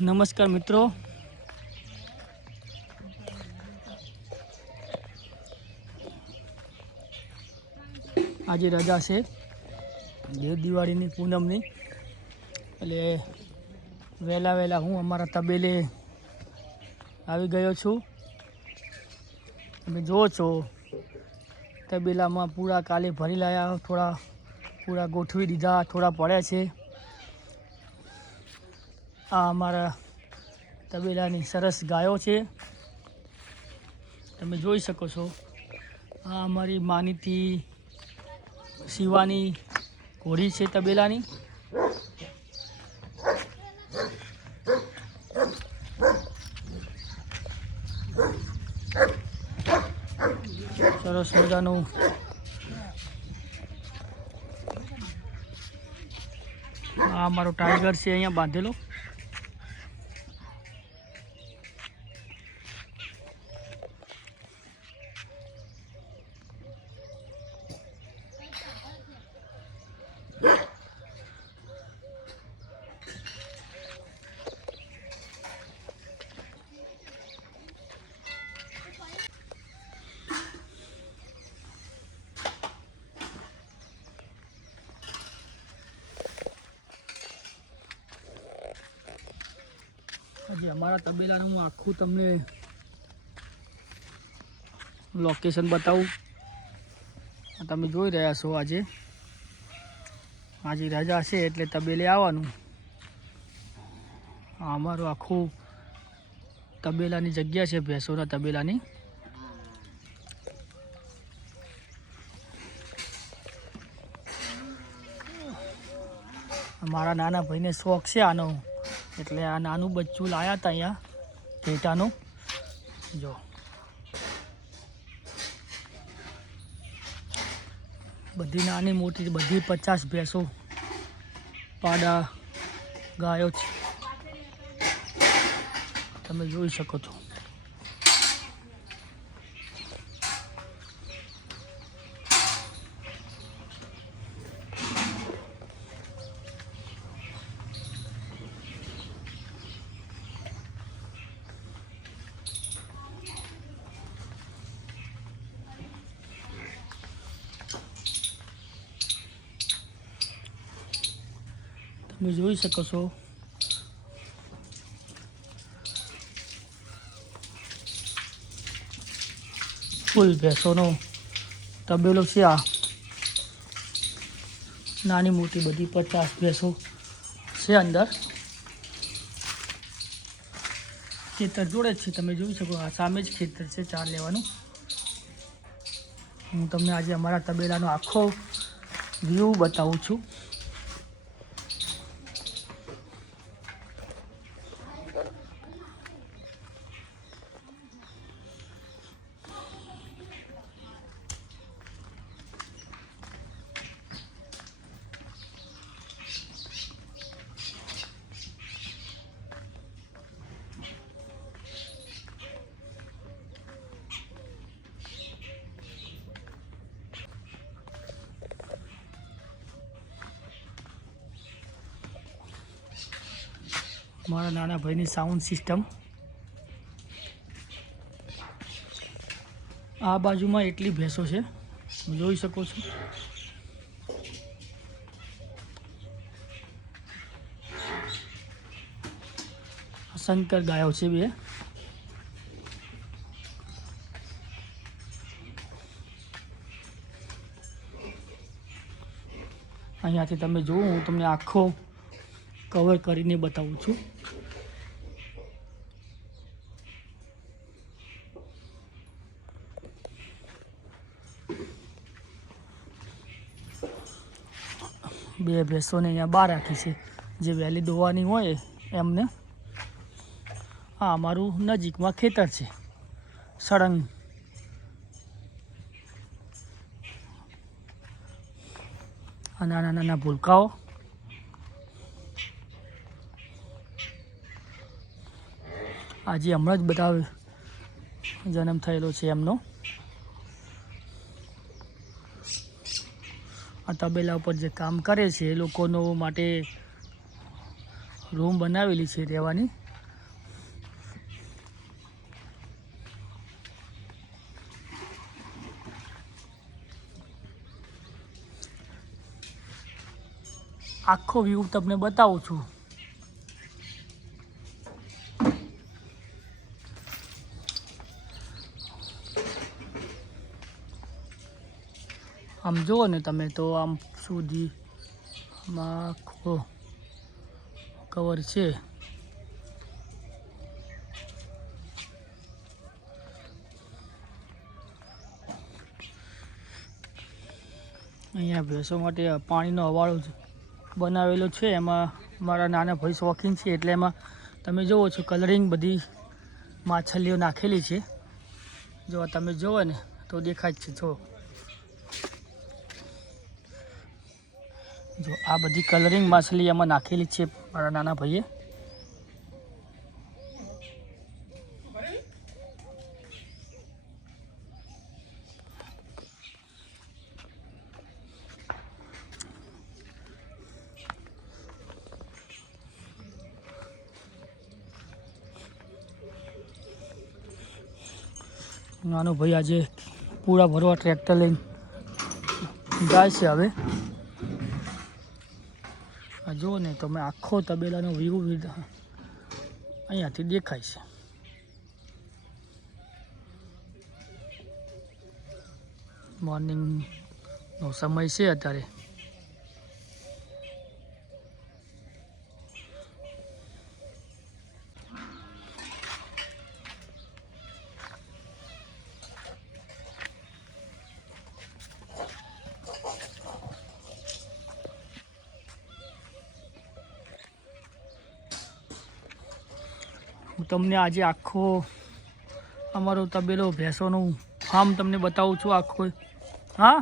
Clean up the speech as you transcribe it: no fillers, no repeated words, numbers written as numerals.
નમસ્કાર મિત્રો, આજે રજા છે દેવ દિવાળીની પૂનમની, એટલે વહેલા હું અમારા તબેલે આવી ગયો છું. તમે જુઓ છો તબેલામાં પૂરા કાલે ભરી લાયા, થોડા પૂરા ગોઠવી દીધા, થોડા પડ્યા છે. આ અમારા તબેલાની સરસ ગાયો છે, તમે જોઈ શકો છો. આ અમારી માનીતી શિવાની ઘોડી છે તબેલાની. સરસ મજાનું આ અમારો ટાઈગર છે અહીંયા બાંધેલો. આજે અમારા તબેલાનું હું આખું તમને લોકેશન બતાવું. તમે જોઈ રહ્યા છો આજે રજા છે એટલે તબેલે આવવાનું. અમારું આખું તબેલાની જગ્યા છે, ભેંસોના તબેલાની. મારા નાના ભાઈને શોખ છે આનો, એટલે આ નાનું બચ્ચું લાયા હતા અહીંયા ઘેટાનું. જો બધી નાની મોટી બધી 50 ભેંસો પાડા ગાયો છે, તમે જોઈ શકો છો. તમે જોઈ શકો છો ફૂલ ભેંસોનો તબેલો છે. આ નાની મોટી બધી 50 ભેંસો છે અંદર. ખેતર જોડે જ છે, તમે જોઈ શકો. આ સામે જ ખેતર છે ચાર લેવાનું. હું તમને આજે અમારા તબેલાનો આખો વ્યૂ બતાવું છું. મારા નાના ભાઈની સાઉન્ડ સિસ્ટમ. આ બાજુમાં એટલી ભેંસો છે, જોઈ શકો છો. શંકર ગાયો છે બે. અહીંયાથી તમે જુઓ, હું તમને આખો કવર કરીને બતાવું છું. બે ભેંસોને અહીંયા બહાર રાખી છે, જે વહેલી દોવાની હોય એમને. આ અમારું નજીકમાં ખેતર છે, સળંગ. આ નાના નાના ભૂલકાઓ. આજે હમણાં જ બધા જન્મ થયેલો છે એમનો. આ તબેલા ઉપર જે કામ કરે છે એ લોકોનો માટે રૂમ બનાવેલી છે રહેવાની. આખો વ્યૂ તમને બતાવું છું. આમ જુઓ ને તમે તો આમ સુધી આખો કવર છે. અહીંયા ભેંસો માટે પાણીનો હવાળો બનાવેલો છે. એમાં મારા નાના ભાઈ શોખીન છે એટલે એમાં તમે જુઓ છો કલરિંગ બધી માછલીઓ નાખેલી છે. જો તમે જુઓ ને તો દેખાય જ છે. જો આ બધી કલરિંગ માછલી એમાં નાખેલી છે મારા નાના ભાઈએ. નાનો ભાઈ આજે પૂરા ભરવા ટ્રેક્ટર લઈને જાય છે. હવે જુઓ ને તમે આખો તબેલાનો વ્યૂ અહીંયાથી દેખાય છે. મોર્નિંગનો સમય છે અત્યારે. હું તમને આજે આખો અમારો તબેલો ભેંસોનું ફાર્મ તમને બતાવું છું આખો. હા.